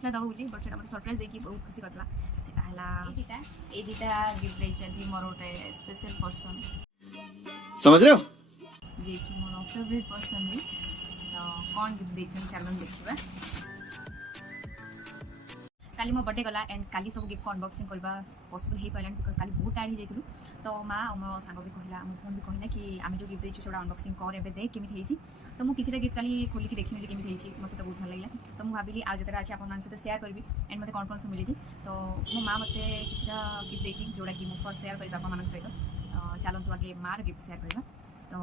नथला दबो बोली बट सेटा मते सरप्राइज देकी बहुत खुशी करतला सेटा हला ए दीटा गिफ्ट दैछथि मोर ओटे स्पेशल पर्सन समझ रहे हो जे कि मोर फेवरेट पर्सन भी तो कौन गिफ्ट दैछन चलन देखिबा काली मो बर्थडे गला एंड काली सब गिफ्ट अनबॉक्सिंग करबा पॉसिबल हे पाइलन बिकॉज काली बहुत टाइम हे जैतलु तो माँ और मो सांग भी कहला मो फोन भी कहला कि आम जो गिफ्ट देछु सेटा अनबॉक्सिंग कर एबे देख केमित हेछि तो मु किछटा गिफ्ट काली खोली के देखि मिली केमित हेछि मते तो बहुत भल लागला तो मु भाबिली आ जतरा अछि आपन मान से शेयर करबी एंड मते कौन सब मिली छी तो मो माँ मते किछटा गिफ्ट देछि जोडा कि मु फर्स्ट शेयर करबा आपन मान सहित चलंतु आगे मार गिफ्ट शेयर करबा तो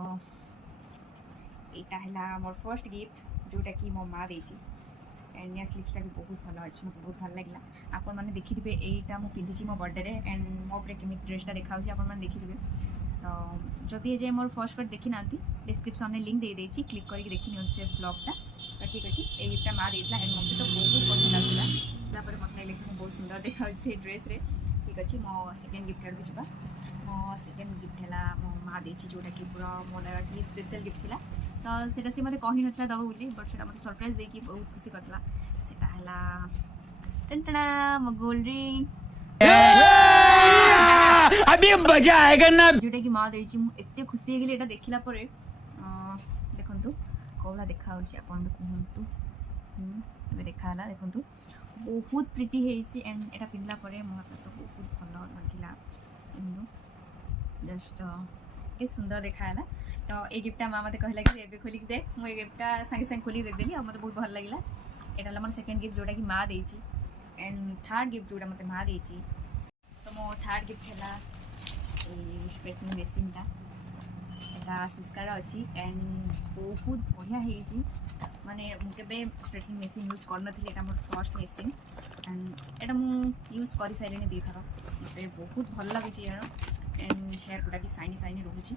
एटा हैला मोर फर्स्ट गिफ्ट जोटा कि मो माँ देछि एंड या स्लीव्सटा भी बहुत भल अच्छे मतलब बहुत भल लगे आपण मैंने देखिथे यहीटा मुझे पिंधि मो बर्थडे एंड मो केमी ड्रेसटा देखा आप देखिथे तो जदि ये मोर फर्स्ट पार्ट देखी ना डिस्क्रिप्शन में लिंक दे देछि क्लिक करके देखि से ब्लॉगटा तो ठीक अच्छे ये गिफ्टा माँ देला एंड मत तो बहुत पसंद आसला मत लगे बहुत सुंदर देखा ड्रेस रे ठीक अच्छे मो सेकेंड गिफ्ट आड़ जा मो सेकेंड गिफ्ट है मो माँ देछि जोटा कि पूरा मो लगा कि स्पेशल गिफ्ट थिला तो सेटा सी मते कहि नथला दबो बोली बट सेटा मते सरप्राइज देकी बहुत खुशी करतला सेटा हला टंटना मो गोल्ड रिंग अभी मजा आएगा ना जोटा कि माँ देछि मु एते खुशी हे गेली एटा देखिला परे देखंतु कोला देखा होछि आपन कहंतु एबे देखा हला देखंतु बहुत प्रिटी हेछि एंड एटा पिनला परे मो तो बहुत भलो लागिला जस्ट ए सुंदर देखा हला तो ये गिफ्टा माँ मत कहला कि एबे खोली देख मु गिफ्टा संगे संगे खोली देख देली और मते बहुत भल लागला एटा मोर सेकंड गिफ्ट जोटा कि माँ देछि एंड थर्ड गिफ्ट जोटा मते माँ देछि तो मो थर्ड गिफ्ट हैला ए स्ट्रेटनिंग मशीनटा एटा सिस्कार अछि एंड बहुत बढ़िया हेछि माने मु केबे स्ट्रेटनिंग मशीन यूज कर नथिले एटा मोर फर्स्ट मशीन एंड एटा मु यूज करि साइलेनी दी थरो मते बहुत भल लागे यार एंड हेयर गुडा भी साइनी साइनी रहउछि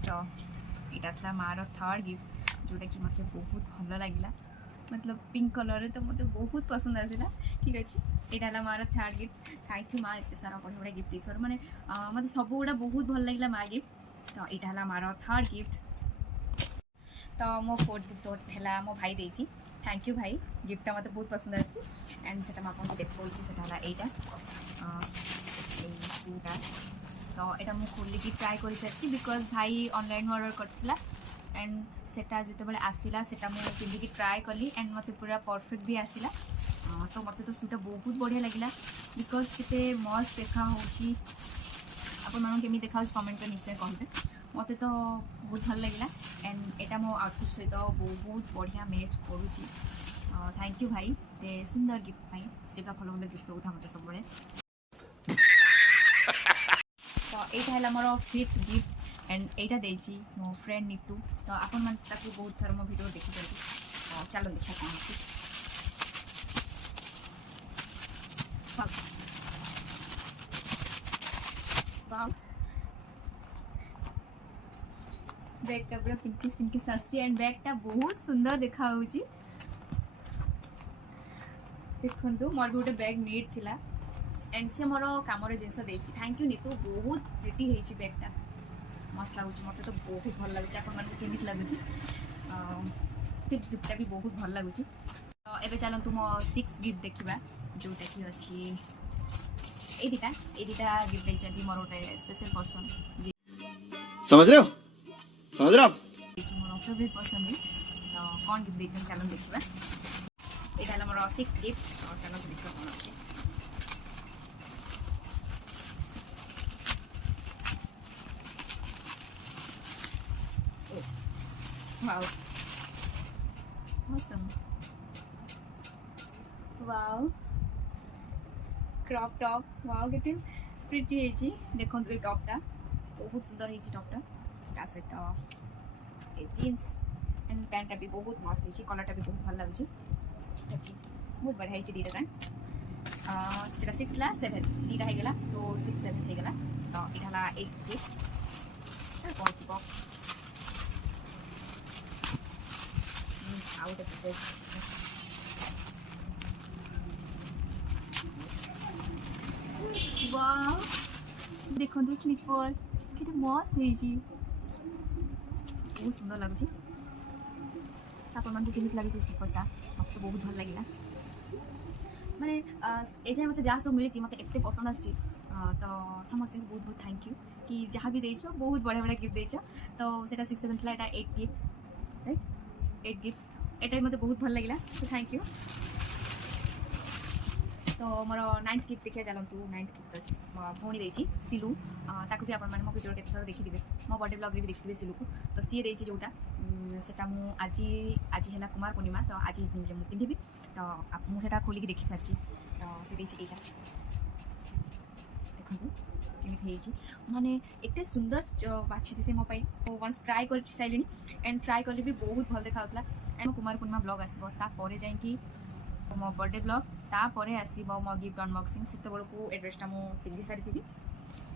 तो यहाँ था मार थर्ड गिफ्ट जोटा कि मत बहुत भल लगे मतलब पिंक कलर तो मत बहुत पसंद आसला ठीक अच्छे यहाँ मार थर्ड गिफ्ट थैंक यू माँ एत सारा बढ़िया बढ़िया गिफ्ट देथर मैंने मत सब गुड़ा बहुत भल लगे माँ गिफ्ट तो यहाँ मार थर्ड गिफ्ट तो मो फोर्थ गिफ्ट है मो भाई देछि थैंक यू भाई गिफ्टा मत बहुत पसंद आसी एंड से आपको देखा से यहाँ तो यहाँ मुझे खोलिकी ट्राए कर सारी बिकज भाई ऑनलाइन ऑर्डर करथिला एंड सेटा जिते आसला सेटा मुझे पिंधिकी ट्राए कली एंड मत पूरा परफेक्ट भी आसला तो मत तो सूटा बहुत बढ़िया लगे बिकज के मस्त देखा आपमन केमी देखा कमेंट में निश्चय कहते मत तो बहुत भल लगे एंड एटा मो आउटफिट सहित बहुत बढ़िया मैच करुँची थैंक यू भाई ते सुंदर गिफ्ट भाई से भल भल गिफ्ट होता मत सब तो यहाँ है मोर फिफ्थ गिफ्ट एंड यहाँ देछि मो फ्रेंड नीतू तो आपन मन ताकू बहुत थर मो वीडियो देखि चलती चलो देखा कौन बैगटा पूरा पिंकिश पिंकिश आसी एंड बैगटा बहुत सुंदर देखा होची देखंतु मोर गोटे बैग नीड थिला एंड से मोर कामर जिनस देछि थैंक यू नीतू बहुत प्रिटी हेछि बैगटा मस्त लागुछि मते तो बहुत भल लागुछि आपन मन केमित लागुछि फिफ्थ गिफ्टटा भी बहुत भल लागुछि तो एबे चलंतु मो सिक्स्थ गिफ्ट देखिबा जोटा कि अछि ए दिटा गिफ्ट दैछथि मोर ओटे स्पेशल पर्सन समझ रहे हो मोर फेवरेट पर्सन भी तो कौन गिफ्ट दैछन चलन देखिबा एटा हला मोर सिक्स्थ गिफ्ट और चलन देखिबा कोन अछि Wow. Awesome. Wow. Crop top. Wow, केते प्रिटी है जी देखो ये टॉप टा बहुत सुंदर है जी टॉप टा ता से तो ए जींस एंड पैंट भी बहुत मस्त है जी कलर टा भी बहुत भल लागु छी ठीक अछि बहुत बढ़िया है जी दीटा टाइम सेटा 6 ला 7 दीटा है गेला तो 6 7 है गेला तो इठाला 8 गिफ्ट बहुत box out of this wow देखो तो स्लीपर केते मस्त है जी बहुत सुंदर लागु छी आपन मन के केमित लागि छी स्लीपर ता मत तो बहुत भल लागिला माने ए जाए मते जहाँ सब मिली मते एते पसंद आसी तो समस्त को बहुत बहुत थैंक यू कि जहाँ भी देइछो बहुत बढ़िया बढ़िया गिफ्ट देइछो तो सेटा 6 7 थला एटा 8 गिफ्ट राइट 8 गिफ्ट एटा मते बहुत भल लागिला तो थैंक यू। तो मोर 9th गिफ्ट देखिए चलतु 9th गिफ्ट भौणी देछि सिलू ताकू भी आपण माने मो वीडियो केते थर देखिदिबे मो बर्थडे ब्लॉग रे भी देखिदिबे सिलू को तो सी देछि जोटा सेटा मु आज हेला कुमार पूर्णिमा तो आज इवनिंग रे मु पिंधिबी तो आप मु सेटा खोली के देखि सारछि तो से देछि एटा देखंतु केमिति हेछि माने एते सुंदर बाछि से मो पई तो वंस ट्राई कर साइलिनी एंड ट्राई करले भी बहुत भल देखाउतला एंड कुमार पूर्णिमा ब्लॉग आसीबो ता परे जाय कि मो बर्थडे ब्लॉग तापर आसो मो गिफ्ट अनबॉक्सिंग से बेलू एड्रेसटा मुझे पिंधि सारी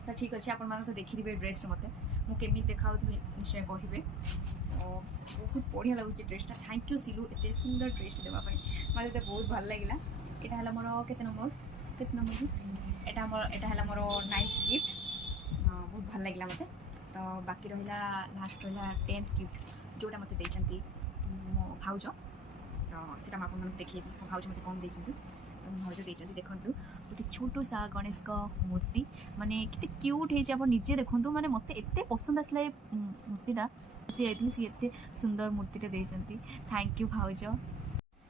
तो ठीक अच्छे आपण मैंने तो देखिए ड्रेस मत मुझे देखा निश्चय कहे तो बहुत बढ़िया लगुच ड्रेसटा थैंक यू सिलू एत सुंदर ड्रेस देवाई मतलब बहुत भल लगे यहाँ है मोर केते नंबर यहाँ मोर 9th गिफ्ट बहुत भल लगे मत तो बाकी रहा लास्ट रहा 10th गिफ्ट जोटा मत देती मो भाउज तो सीटा मैं देखिए भाज मत कौन देती तो भाज देती देखूँ गोटे छोटो सा गणेश का मूर्ति माने कितने क्यूट है आप निजे देखूँ माने मत एत पसंद आसला मूर्तिटा सी एत सुंदर मूर्तिटा देती थैंक यू भाज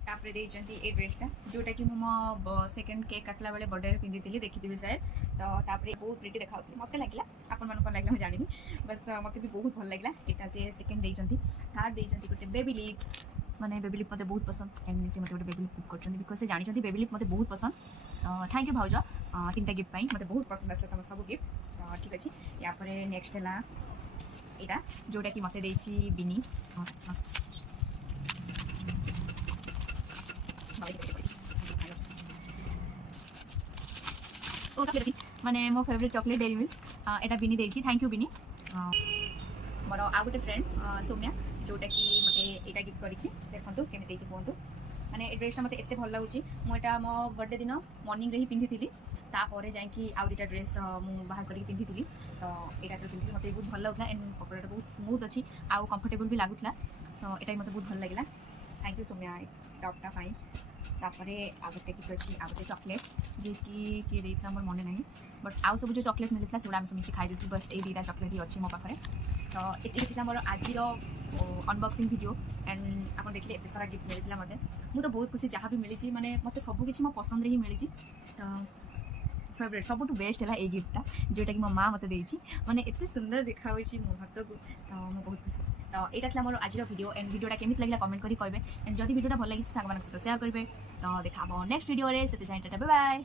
तापर देती ए ड्रेसटा जोटा कि मो सेकेंड केक काटला बेले बर्थडे पिंधि देखी शायद तो तापर बहुत प्रिटी देखा मत लगे आपण मन लगे मुझे जानी बस मत भी बहुत भल लगे यहाँ से सेकेंड देती थर्ड देती गोटे बेबी लिप माने बेबी लिप मते बहुत पसंद एंड से मते गोटे बेबी लिप कर बिकज से जानी बेबी लिप मते बहुत पसंद थैंक यू भाउज 3टा गिफ्ट पाई मते बहुत पसंद आसला तुम सब गिफ्ट ठीक अच्छे यापर नेक्स्ट है यहाँ जोटा कि मते देछि बिनी माने मो फेवरेट चॉकलेट डेरी मिल्क एटा बिनी देछि थैंक यू बिनी मोर आ गोटे फ्रेंड सौम्या जोटा कि मते एटा गिफ्ट करिछि देखंतु केमे देछि कोंतु माने ए ड्रेसटा मते एते भल लागुछि मो एटा मो बर्थडे दिन मॉर्निंग रे ही पिंधिथिली तापर जाय कि आ दुटा ड्रेस मु बाहर करी पिंधिथिली तो एटा तो पिंधिथिली मते बहुत भल लागला एंड कपड़ाटा बहुत स्मूथ अछि आ कंफर्टेबल भी लागुतला तो एटा मते बहुत भल लागला थैंक यू सौम्या टॉपटा पाई तापर आ गोटे गिफ्ट अछि आ गोटे चॉकलेट जे कि के देथला मोर मने नाही बट आउ सब जो चॉकलेट मिलथला सेडा हम मिसी खाइ देथि बस ए दीटा चॉकलेट ही अछि मो पाखरे तो ये मोर आज अनबॉक्सिंग वीडियो एंड आप देखिए एत सारा गिफ्ट मिलता मत मुझे बहुत खुशी जहाँ भी मिली माने मत सबकि मो पसंद ही मिली तो फेवरेट सब बेस्ट है ये गिफ्टा जोटा कि मो माँ मत देती माने एत सुंदर देखा मो हाथ को तो मुझे बहुत खुशी तो यहाँ मोर आज वीडियो एंड वीडियोटा केमिति लागला कमेंट करी कहबे एंड जदि वीडियोटा भल लगी सांग मान सहित शेयर करेंगे तो देखा नेक्स्ट वीडियो से बाय बाय।